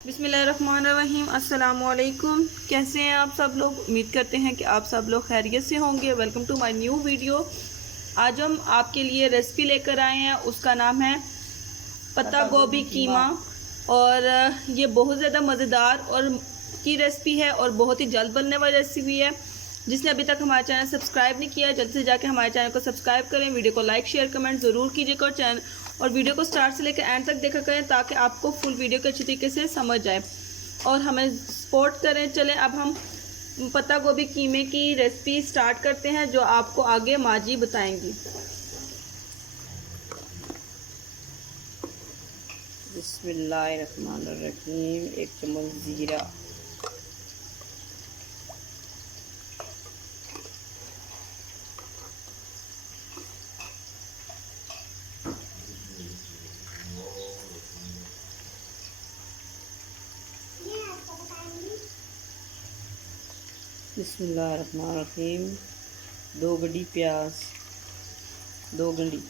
बिस्मिल्लाहिर्रहमानिर्रहीम। अस्सलामुअलैकुम। कैसे हैं आप सब लोग? उम्मीद करते हैं कि आप सब लोग खैरियत से होंगे। Welcome to my new video. आज हम आपके लिए रेसिपी लेकर आए हैं, उसका नाम है पत्ता गोभी कीमा। और ये बहुत ज़्यादा मज़ेदार और की रेसिपी है और बहुत ही जल्द बनने वाली रेसिपी है। जिसने अभी तक हमारा चैनल सब्सक्राइब नहीं किया, जल्द से जाके हमारे चैनल को सब्सक्राइब करें। वीडियो को लाइक शेयर कमेंट ज़रूर कीजिएगा और चैनल और वीडियो को स्टार्ट से लेकर एंड तक देखा करें ताकि आपको फुल वीडियो को अच्छी तरीके से समझ आए और हमें सपोर्ट करें। चलें अब हम पत्ता गोभी कीमे की रेसिपी स्टार्ट करते हैं, जो आपको आगे माजी बताएंगी। बिस्मिल्लाहिर्रहमानिर्रहीम। एक चम्मच ज़ीरा, बिस्मिल्लाहिर्रहमानिर्रहीम। 2 गड्डी प्याज, 2 गड्डी,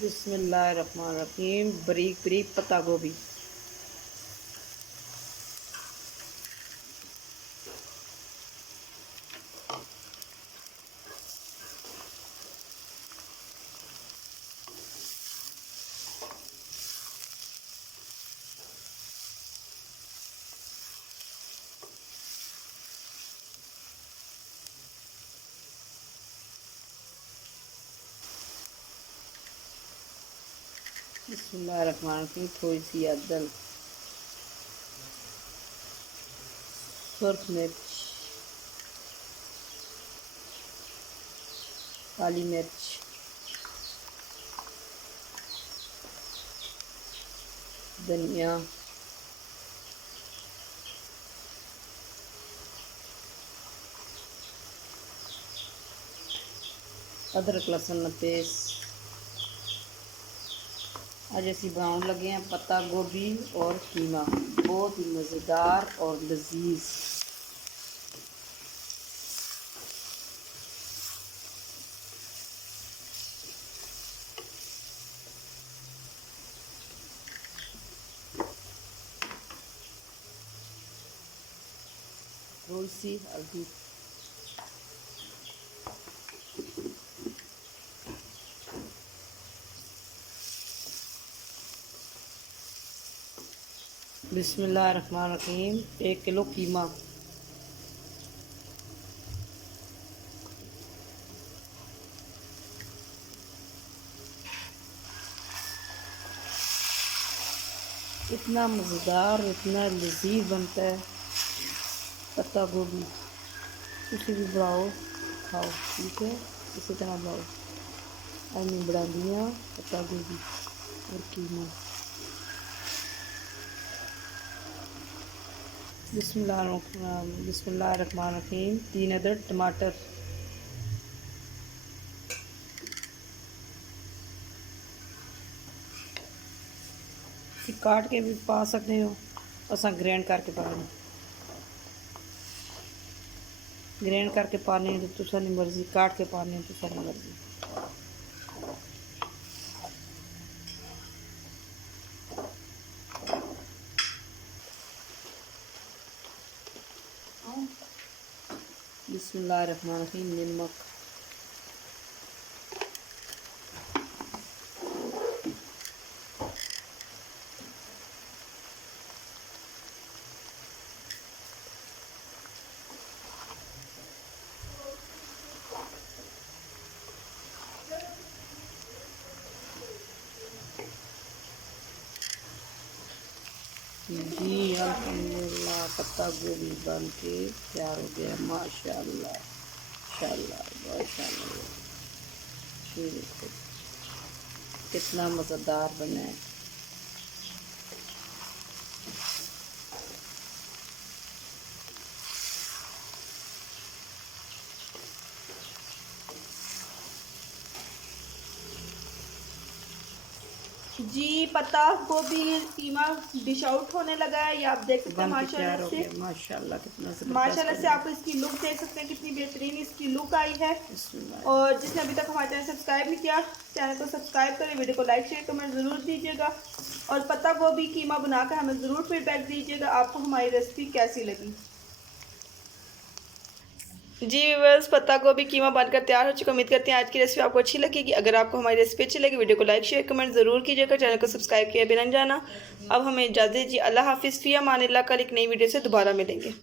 बिस्मिल्लाहिर्रहमानिर्रहीम। बारीक बारीक पत्ता गोभी, बिस्मिल्लाहिर्रहमानिर्रहीम। थोड़ी सी अदरक, सुर्ख मिर्च, काली मिर्च, धनिया, अदरक लहसुन का पेस्ट। आज ऐसी बनाने लगे हैं पत्ता गोभी और कीमा, बहुत ही मज़ेदार और लजीज। थोड़ी सी हल्दी, बिस्मिल्लाहिर्रहमानिर्रहीम। 1 किलो कीमा, इतना मज़ेदार इतना लजीज बनता है पत्ता गोभी। किसी भी बनाओ खाओ, ठीक है, इसी तरह बनाओ। आज मैं बना दिया पत्ता गोभी और कीमा। बिस्मिल्लाहिर्रहमानिर्रहीम। 3 अदद टमाटर, काट के भी पा सकते हो, असा ग्रैंड करके पाने, ग्रैंड करके पाने तो तुसानी मर्जी, काट के पाने तो तुसानी मर्जी। बिस्मिल्लाहिर्रहमानिर्रहीम। नमक, जी अल्हम्दुलिल्लाह पत्ता गोभी बन के तैयार हो गया। माशाल्लाह माशाल्लाह माशाल्लाह। ये देखो कितना मज़ेदार बना है। जी पत्ता गोभी कीमा डिश आउट होने लगा है, ये आप देख सकते हैं माशाल्लाह से। माशाल्लाह कितना माशाल्लाह से आप इसकी लुक देख सकते हैं, कितनी बेहतरीन इसकी लुक आई है। और जिसने अभी तक हमारे चैनल सब्सक्राइब नहीं किया, चैनल को सब्सक्राइब करें, वीडियो को लाइक शेयर कमेंट ज़रूर दीजिएगा और पत्ता गोभी कीमा बनाकर हमें ज़रूर फीडबैक दीजिएगा आपको हमारी रेसिपी कैसी लगी। जी व्यूअर्स, पत्ता गोभी कीमा बनकर तैयार हो चुका। उम्मीद करते हैं आज की रेसिपी आपको अच्छी लगेगी। अगर आपको हमारी रेसिपी अच्छी लगी, वीडियो को लाइक शेयर कमेंट ज़रूर कीजिएगा, चैनल को सब्सक्राइब किया बिना जाना। अब हमें इजाज़त दीजिए। अल्लाह हाफिज़, फ़ी अमानिल्लाह। कल एक नई वीडियो से दोबारा मिलेंगे।